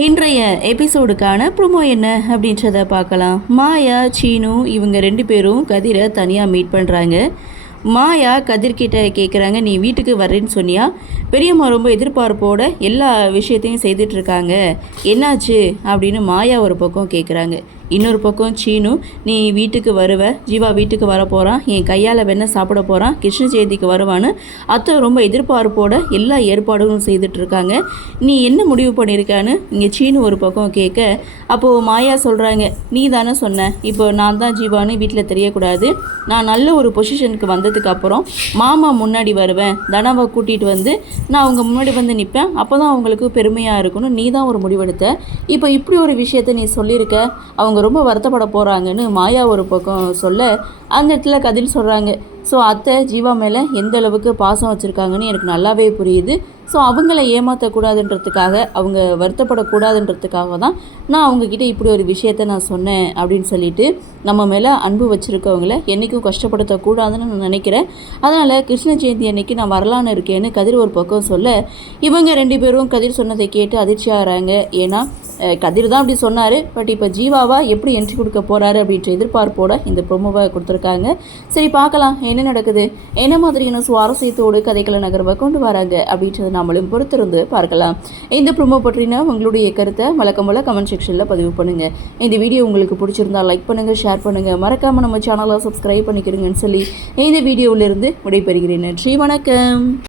இன்றைய எபிசோடுக்கான ப்ரோமோ என்ன அப்படின்றத பார்க்கலாம். மாயா சீனு இவங்க 2 பேரும் கதிரை தனியாக மீட் பண்ணுறாங்க. மாயா கதிர்கிட்ட கேட்குறாங்க, நீ வீட்டுக்கு வர்றேன்னு சொன்னியா? பெரியம்மா ரொம்ப எதிர்பார்ப்போட எல்லா விஷயத்தையும் செய்துட்ருக்காங்க, என்னாச்சு அப்படின்னு மாயா ஒரு பக்கம் கேட்குறாங்க. இன்னொரு பக்கம் சீனு, நீ வீட்டுக்கு வருவ, ஜீவா வீட்டுக்கு வர போகிறான், என் கையால் வெண்ணெய் சாப்பிட போகிறான், கிருஷ்ண ஜெயந்திக்கு வருவான்னு அத்தை ரொம்ப எதிர்பார்ப்போட எல்லா ஏற்பாடுகளும் செய்துட்ருக்காங்க. நீ என்ன முடிவு பண்ணியிருக்கான்னு இங்கே சீனு ஒரு பக்கம் கேட்க, அப்போது மாயா சொல்கிறாங்க, நீ தானே சொன்ன இப்போ நான் தான் ஜீவான்னு வீட்டில் தெரியக்கூடாது, நான் நல்ல ஒரு பொசிஷனுக்கு வந்ததுக்கப்புறம் மாமா முன்னாடி வருவேன், தனாவை கூட்டிகிட்டு வந்து நான் அவங்க முன்னாடி வந்து நிற்பேன், அப்போ தான் அவங்களுக்கு பெருமையாக இருக்கணும், நீ தான் ஒரு முடிவெடுத்த, இப்போ இப்படி ஒரு விஷயத்த நீ சொல்லியிருக்க, அவங்க ரொம்ப வருத்தப்பட போகிறாங்கன்னு மாயா ஒரு பக்கம் சொல்ல, அந்த இடத்துல கதிர் சொல்கிறாங்க, ஸோ அத்தை ஜீவா மேலே எந்த அளவுக்கு பாசம் வச்சுருக்காங்கன்னு எனக்கு நல்லாவே புரியுது. ஸோ அவங்கள ஏமாற்றக்கூடாதுன்றதுக்காக, அவங்க வருத்தப்படக்கூடாதுன்றதுக்காக தான் நான் அவங்கக்கிட்ட இப்படி ஒரு விஷயத்த நான் சொன்னேன் அப்படின்னு சொல்லிட்டு, நம்ம மேலே அன்பு வச்சுருக்கவங்கள என்றைக்கும் கஷ்டப்படுத்தக்கூடாதுன்னு நான் நினைக்கிறேன். அதனால் கிருஷ்ண ஜெயந்தி அன்னைக்கு நான் வரலான்னு இருக்கேன்னு கதிர் ஒரு பக்கம் சொல்ல, இவங்க 2 பேரும் கதிர் சொன்னதை கேட்டு அதிர்ச்சியாகிறாங்க. ஏன்னா கதிர் தான் அப்படி சொன்னார், பட் இப்போ ஜீவாவா எப்படி என்ட்ரி கொடுக்க போகிறாரு அப்படின்ற எதிர்பார்ப்போட இந்த ப்ரோமோவை கொடுத்துருக்காங்க. சரி பார்க்கலாம் என்ன நடக்குது, என்ன மாதிரியான சுவாரஸ்யத்தோடு கதைகளை நகர்வை கொண்டு வராங்க அப்படின்றத நம்மளும் பொறுத்திருந்து பார்க்கலாம். இந்த ப்ரோமோ பற்றின உங்களுடைய கருத்தை வழக்கம் போல கமெண்ட் செக்ஷனில் பதிவு பண்ணுங்கள். இந்த வீடியோ உங்களுக்கு பிடிச்சிருந்தால் லைக் பண்ணுங்கள், ஷேர் பண்ணுங்கள், மறக்காமல் நம்ம சேனலை சப்ஸ்கிரைப் பண்ணிக்கிறீங்கன்னு சொல்லி இந்த வீடியோவிலிருந்து விடைபெறுகிறேன். நன்றி, வணக்கம்.